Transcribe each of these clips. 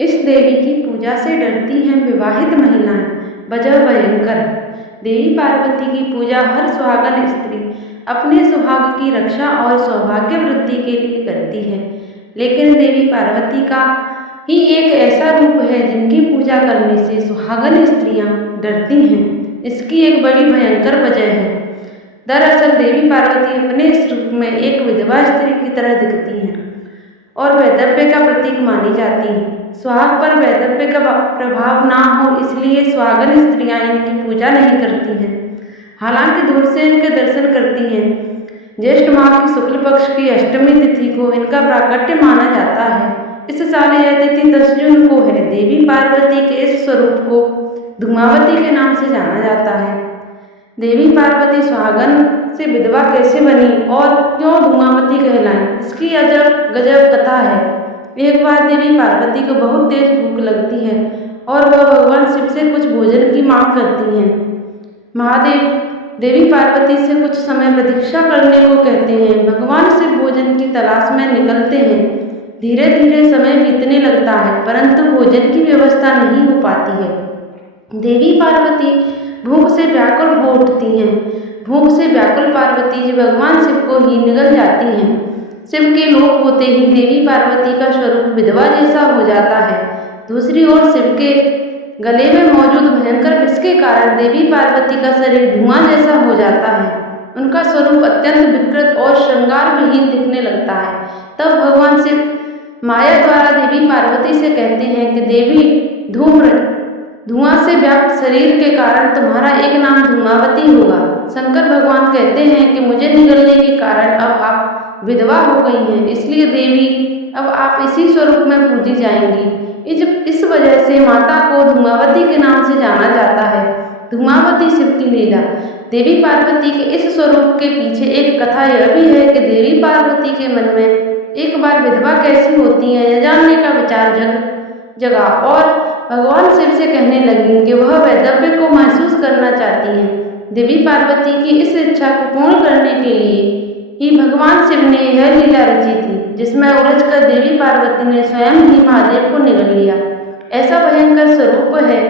इस देवी की पूजा से डरती हैं विवाहित महिलाएं, वजह भयंकर। देवी पार्वती की पूजा हर सुहागन स्त्री अपने सुहाग की रक्षा और सौभाग्य वृद्धि के लिए करती है। लेकिन देवी पार्वती का ही एक ऐसा रूप है जिनकी पूजा करने से सुहागन स्त्रियां डरती हैं। इसकी एक बड़ी भयंकर वजह है। दरअसल देवी पार्वती अपने इस रूप में एक विधवा स्त्री की तरह दिखती हैं और वैधव्य का प्रतीक मानी जाती हैं। सुहाग पर वैधव्य का प्रभाव ना हो इसलिए सुहागन स्त्रियां इनकी पूजा नहीं करती हैं। हालांकि दूर से इनके दर्शन करती हैं। ज्येष्ठ माह की शुक्ल पक्ष की अष्टमी तिथि को इनका प्राकट्य माना जाता है। इस साल यह तिथि 10 जून को है। देवी पार्वती के इस स्वरूप को धूमावती के नाम से जाना जाता है। देवी पार्वती सुहागन से विधवा कैसे बनी और क्यों धूमावती कहलाई, इसकी अजब गजब कथा है। एक बार देवी पार्वती को बहुत तेज भूख लगती है और वह भगवान शिव से कुछ भोजन की मांग करती हैं। महादेव देवी पार्वती से कुछ समय प्रतीक्षा करने को कहते हैं। भगवान शिव भोजन की तलाश में निकलते हैं। धीरे धीरे समय बीतने लगता है परंतु भोजन की व्यवस्था नहीं हो पाती है। देवी पार्वती भूख से व्याकुल हो उठती हैं। भूख से व्याकुल पार्वती जी भगवान शिव को ही निगल जाती हैं। शिव के लोप होते ही देवी पार्वती का स्वरूप विधवा जैसा हो जाता है। दूसरी ओर शिव के गले में मौजूद भयंकर विष के कारण देवी पार्वती का शरीर धुआं जैसा हो जाता है। उनका स्वरूप अत्यंत विकृत और श्रृंगार विहीन दिखने लगता है। तब भगवान शिव माया द्वारा देवी पार्वती से कहते हैं कि देवी धुआं से व्याप्त शरीर के कारण तुम्हारा एक नाम धूमावती होगा। शंकर भगवान कहते हैं कि मुझे निगलने के कारण अब आप विधवा हो गई हैं, इसलिए देवी अब आप इसी स्वरूप में पूजी जाएंगी। इस वजह से माता को धूमावती के नाम से जाना जाता है। धूमावती शिव की लीला। देवी पार्वती के इस स्वरूप के पीछे एक कथा यह भी है कि देवी पार्वती के मन में एक बार विधवा कैसी होती है यह जानने का विचार जगा और भगवान शिव से कहने लगी कि वह वैधव्य को महसूस करना चाहती हैं। देवी पार्वती की इस इच्छा को पूर्ण करने के लिए ही भगवान शिव ने यह लीला रची थी जिसमें उलझकर देवी पार्वती ने स्वयं ही महादेव को निगल लिया। ऐसा भयंकर स्वरूप है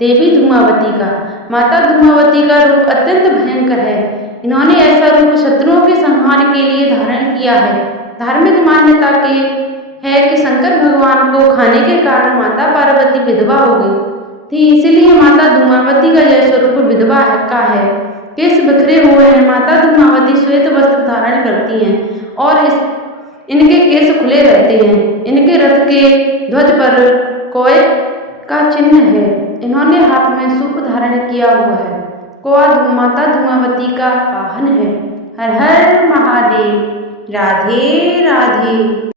देवी धूमावती का। माता धूमावती का रूप अत्यंत भयंकर है। इन्होंने ऐसा रूप शत्रुओं के संहार के लिए धारण किया है। धार्मिक मान्यता के है कि शंकर भगवान को खाने के कारण माता पार्वती विधवा हो गई थी, इसीलिए माता धूमावती का यह स्वरूप विधवा का है। केश बिखरे हुए हैं। माता धूमावती श्वेत वस्त्र धारण करती हैं और इनके केश खुले रहते हैं। इनके रथ के ध्वज पर कौए का चिन्ह है। इन्होंने हाथ में सूप धारण किया हुआ है। कौआ माता धूमावती का वाहन है। हर हर महादेव। राधे राधे।